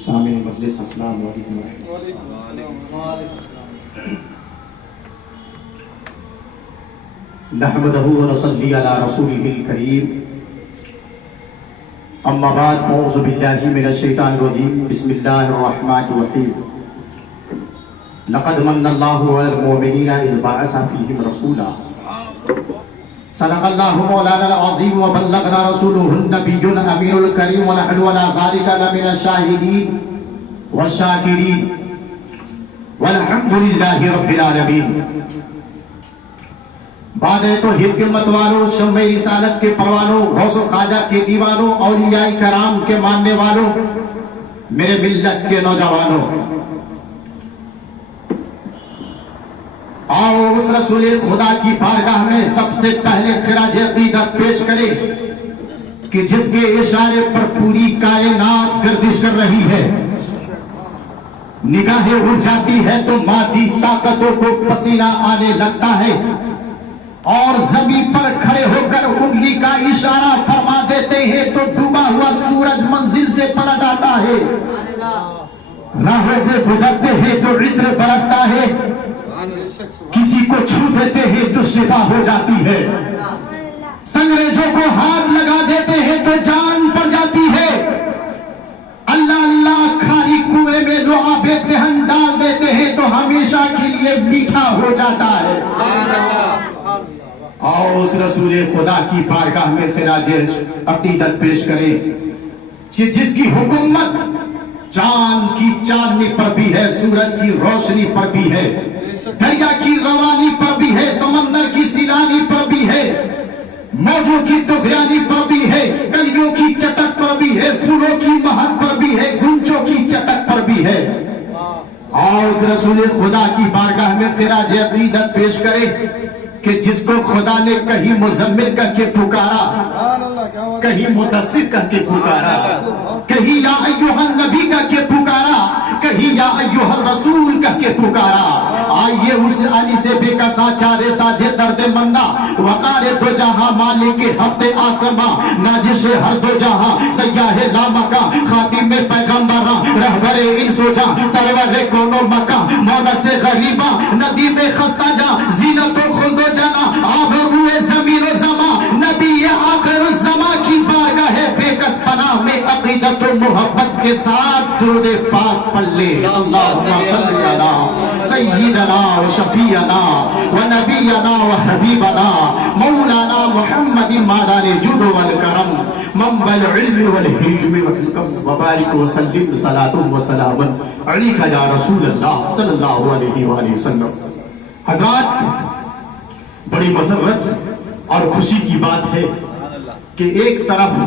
سامعین مجلس، السلام علیکم ورحمۃ اللہ۔ نحمدہ ونصلی علی رسولہ الکریم، اما بعد، اعوذ باللہ من الشیطان الرجیم، بسم اللہ الرحمن الرحیم۔ لقد من اللہ علی المؤمنین اذ بعث فیہم رسولا، صدق اللہ مولانا العظیم وبلغنا رسولہ النبی الامین الکریم، ونحن علی ذلک لمن الشاہدین والشاکرین، والحمد للہ رب العالمین۔ بعد توحید کے مت والوں، شمع رسالت کے پروانوں، غوث و خواجہ کے دیوانوں، اولیاء کرام کے ماننے والوں، میرے ملت کے نوجوانوں، آؤ اس رسول خدا کی بارگاہ میں سب سے پہلے خراج عقیدت پیش کرے کہ جس کے اشارے پر پوری کائنات گردش کر رہی ہے۔ نگاہیں اٹھ جاتی ہے تو مادی طاقتوں کو پسینہ آنے لگتا ہے، اور زمین پر کھڑے ہو کر انگلی کا اشارہ فرما دیتے ہیں تو ڈوبا ہوا سورج منزل سے پلٹ آتا ہے۔ راہوں سے گزرتے ہیں تو عطر برستا ہے، کسی کو چھو دیتے ہیں تو شفا ہو جاتی ہے، سنگریزوں کو ہاتھ لگا دیتے ہیں تو جان پڑ جاتی ہے۔ اللہ اللہ کھاری کنویں میں لعاب دہن ڈال دیتے ہیں تو ہمیشہ کے لیے میٹھا ہو جاتا ہے۔ آؤ اس رسول خدا کی بارگاہ میں خراج عقیدت پیش کریں کہ جس کی حکومت چاند کی چاندنی پر بھی ہے، سورج کی روشنی پر بھی ہے، دریا کی روانی پر بھی ہے، سمندر کی سیلانی پر بھی ہے، موجوں کی طغیانی پر بھی ہے، کلیوں کی چٹک پر بھی ہے، پھولوں کی مہک پر بھی ہے، گنچوں کی چٹک پر بھی ہے۔ آؤ اس رسول خدا کی بارگاہ میں خراج عقیدت پیش کرے کہ جس کو خدا نے کہیں مزمل کہہ کے پکارا، کہیں مدثر کہہ کے پکارا، کہیں یا ایھا النبی کہہ کے پکارا، کہیں یا ایھا الرسول کہہ کے پکارا۔ آئیے اس علی سے بے کسا چارے ساجے درد مندہ، وقار دو جہاں مالک ہفتے آسماں، ناجش ہر دو جہاں سیاہ لامکاں، خاتم پیغمبراں رہبر انس و جاں، سرور کونو مکاں، مونس غریباں، ندیم خستہ جاں، زینت و خلد و جنا، آبروئے زمین و زمان، نبی آخر الزمان کی بارگاہ بے کس پناہ میں عقیدت و محبت کے ساتھ درود پاک پڑھ لے۔ اللہم صلی علی سیدنا و شفیعنا و نبینا و حبیبنا مولانا محمد مادان جود والکرم، منبع العلم والحلم والحکم، وبارک وسلم صلاۃ و سلام علیک یا رسول اللہ صلی اللہ علیہ وآلہ وسلم۔ حضرات، بڑی مسرت اور خوشی کی بات ہے کہ ایک طرف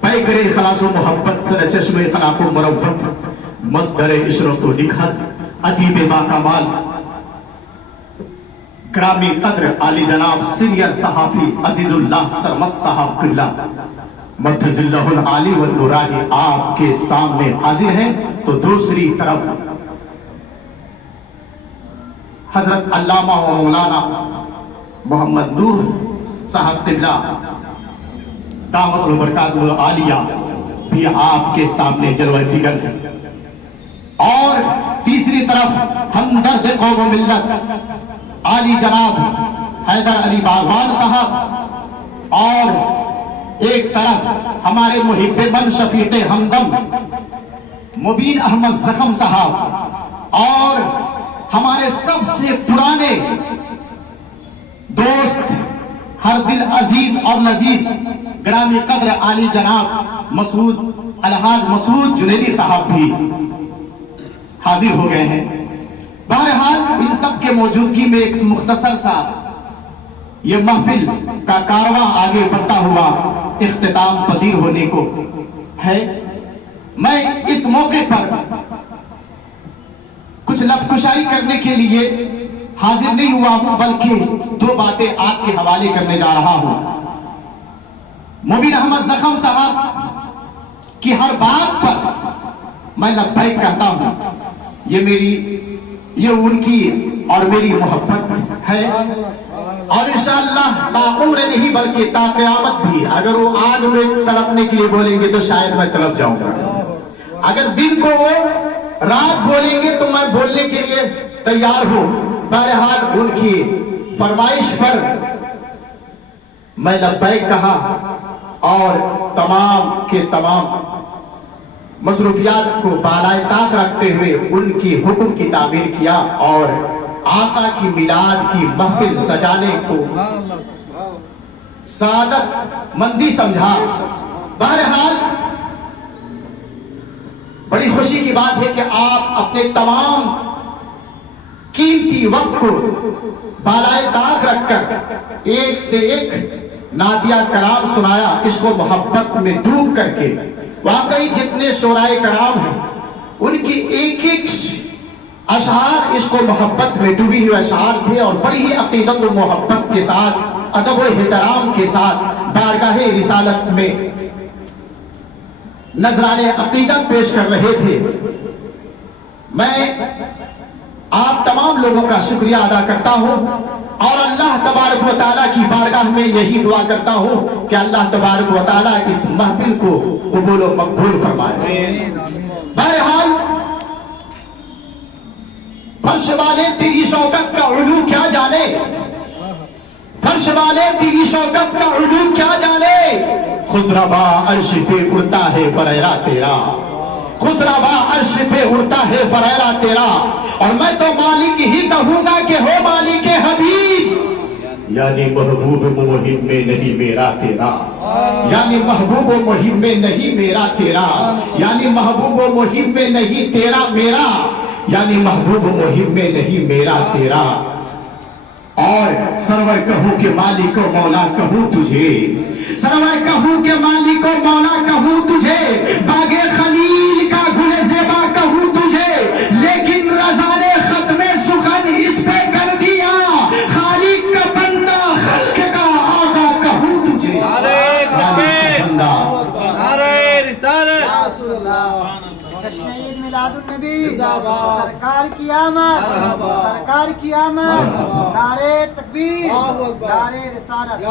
پیکر اخلاص و محبت، سر چشم اخلاق و مروت، مصدر عشرت و لکھت، ادیب باکمال، گرامی قدر عالی جناب سینئر صحافی عزیز اللہ سرمست صاحب قلہ مرتضی اللہ العالی والنورانی آپ کے سامنے حاضر ہیں، تو دوسری طرف حضرت علامہ و مولانا محمد نور صاحب قبلہ دامت البرکات العالیہ بھی آپ کے سامنے جلوہ فکر ہے، اور تیسری طرف ہمدرد قوم و ملت عالی جناب حیدر علی باغبان صاحب، اور ایک طرف ہمارے محب من شفیق ہمدم مبین احمد زخم صاحب، اور ہمارے سب سے پرانے دوست، ہر دل عزیز اور لذیذ، گرامی قدر عالی جناب مسعود الحاج مسعود جنیدی صاحب بھی حاضر ہو گئے ہیں۔ بہرحال ان سب کے موجودگی میں ایک مختصر سا یہ محفل کا کارواں آگے بڑھتا ہوا اختتام پذیر ہونے کو ہے۔ میں اس موقع پر کچھ لب کشائی کرنے کے لیے حاضر نہیں ہوا ہوں، بلکہ دو باتیں آپ کے حوالے کرنے جا رہا ہوں۔ مبین احمد زخم صاحب کی ہر بات پر میں لبیک کہتا ہوں، یہ ان کی اور میری محبت ہے، اور انشاءاللہ تا عمر نہیں بلکہ تا قیامت بھی، اگر وہ آج میں تڑپنے کے لیے بولیں گے تو شاید میں تڑپ جاؤں گا۔ اگر دن کو وہ رات بولیں گے تو میں بولنے کے لیے تیار ہوں. بہرحال ان کی فرمائش پر میں لبیک کہا اور تمام کے تمام مصروفیات کو بالائے طاق رکھتے ہوئے ان کی حکم کی تعمیر کیا اور آقا کی میلاد کی محفل سجانے کو سعادت مندی سمجھا. بہرحال بڑی خوشی کی بات ہے کہ آپ اپنے تمام قیمتی وقت کو بالائے طاق رکھ کر ایک سے ایک نعتیہ کلام سنایا. اس کو محبت میں ڈوب کر کے واقعی جتنے شعرائے کرام ہیں ان کی ایک ایک اشعار اس کو محبت میں ڈوبی ہوئے اشعار تھے اور بڑی ہی عقیدت و محبت کے ساتھ ادب و احترام کے ساتھ بارگاہ رسالت میں نذرانے عقیدت پیش کر رہے تھے. میں آپ تمام لوگوں کا شکریہ ادا کرتا ہوں اور اللہ تبارک و تعالیٰ کی بارگاہ میں یہی دعا کرتا ہوں کہ اللہ تبارک و تعالیٰ اس محفل کو قبول و مقبول فرمائے. بہرحال فرش والے تیری شوکت کا علو کیا جانے, فرش والے تیری شوکت کا علو کیا جانے, خسروا عرش پہ اڑتا ہے فریرا تیرا, خسروا عرش پہ اڑتا ہے فریرا تیرا. اور میں تو مالک ہی کہوں گا کہ ہو مالک حبیب, یعنی محبوب مہم میں نہیں میرا تیرا, یعنی محبوب و مہم میں نہیں میرا تیرا, یعنی محبوب و مہم میں نہیں تیرا میرا, یعنی محبوب و مہم میں نہیں میرا تیرا. اور سرور کہوں کہ مالک و مولا کہوں تجھے, سرور کہوں کہ مالک و مولا کہوں تجھے, باغ خلیل کا گل زیبا کہوں تجھے, لیکن رضا نے ختم سخن اس پہ کر دیا, خالق کا بندہ خلق کا آقا کہوں تجھے. نعرہ رسالت, جشن عید میلاد النبی, سرکار کی آمد, سرکار کی آمد, نعرہ تکبیر, نعرہ رسالت.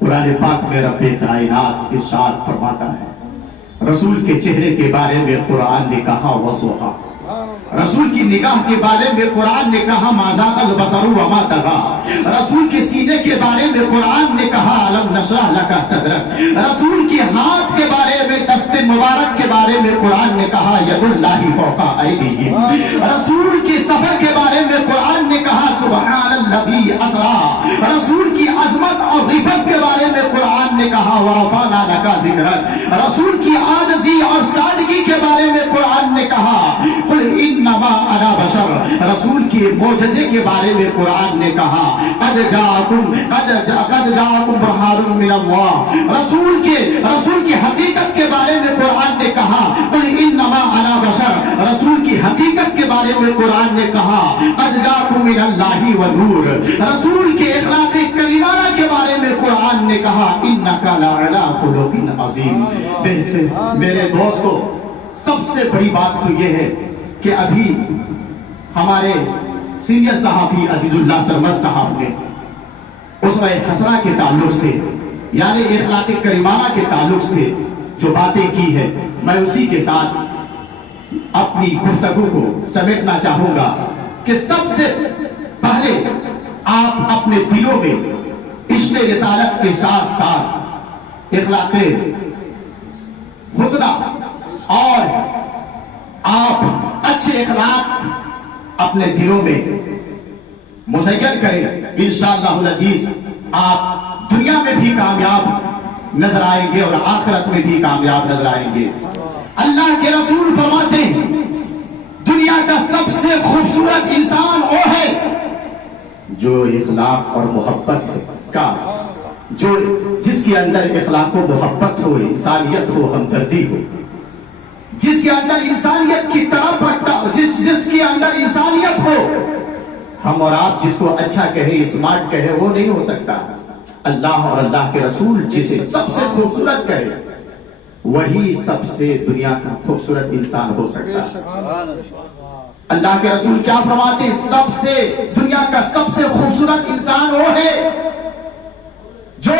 قرآن پاک میں رب کائنات ارشاد فرماتا ہے, رسول کے چہرے کے بارے میں قرآن نے کہا وضحا, رسول کی نگاہ کے بارے میں قرآن نے کہا ما زاغ البصر وما طغى, رسول کے سینے کے بارے میں قرآن نے کہا الم نشرح لک صدرک, رسول کے ہاتھ کے بارے میں دست مبارک کے بارے میں قرآن نے کہا ید اللہ فوق ایدیہم, رسول کے سفر کے بارے میں قرآن نے کہا سبحان الذی اسری, رسول کی عظمت اور رفعت کے بارے میں قرآن نے کہا ورفعنا لک ذکرک, رسول کی عاجزی اور سادگی کے بارے میں قرآن نے کہا قل انما انا بشر, رسول کی معجزے کے بارے میں قرآن نے کہا قد جاءکم برہان من اللہ, رسول کی حقیقت کے بارے میں قرآن نے کہا قل انما انا بشر, رسول کی حقیقت کے بارے میں قرآن نے کہا قد جاءکم من اللہ ونور, رسول کے اخلاق کریمانہ کے بارے میں قرآن نے کہا انک لعلی خلق عظیم. میرے دوستو, سب سے بڑی بات تو یہ ہے کہ ابھی ہمارے سینئر صحافی عزیز اللہ سرمد صاحب نے اسوہ حسنہ کے تعلق سے یعنی اخلاق کریمانہ کے تعلق سے جو باتیں کی ہے, میں اسی کے ساتھ اپنی گفتگو کو سمیٹنا چاہوں گا کہ سب سے پہلے آپ اپنے دلوں میں عشق رسالت کے ساتھ ساتھ اخلاق حسنہ اور آپ اچھے اخلاق اپنے دلوں میں مسیر کریں. انشاءاللہ العزیز آپ دنیا میں بھی کامیاب نظر آئیں گے اور آخرت میں بھی کامیاب نظر آئیں گے. اللہ کے رسول فرماتے ہیں دنیا کا سب سے خوبصورت انسان وہ ہے جو اخلاق اور محبت کا, جو جس کے اندر اخلاق و محبت ہو, انسانیت ہو, ہمدردی ہو, جس کے اندر انسانیت کی طرف رکھتا ہو, جس کے اندر انسانیت ہو. ہم اور آپ جس کو اچھا کہیں, اسمارٹ کہیں, وہ نہیں ہو سکتا. اللہ اور اللہ کے رسول جسے سب سے خوبصورت کہے وہی سب سے دنیا کا خوبصورت انسان ہو سکتا ہے. اللہ کے رسول کیا فرماتے ہیں, سب سے دنیا کا سب سے خوبصورت انسان وہ ہے جو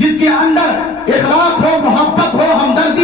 جس کے اندر اخلاق ہو, محبت ہو, ہمدردی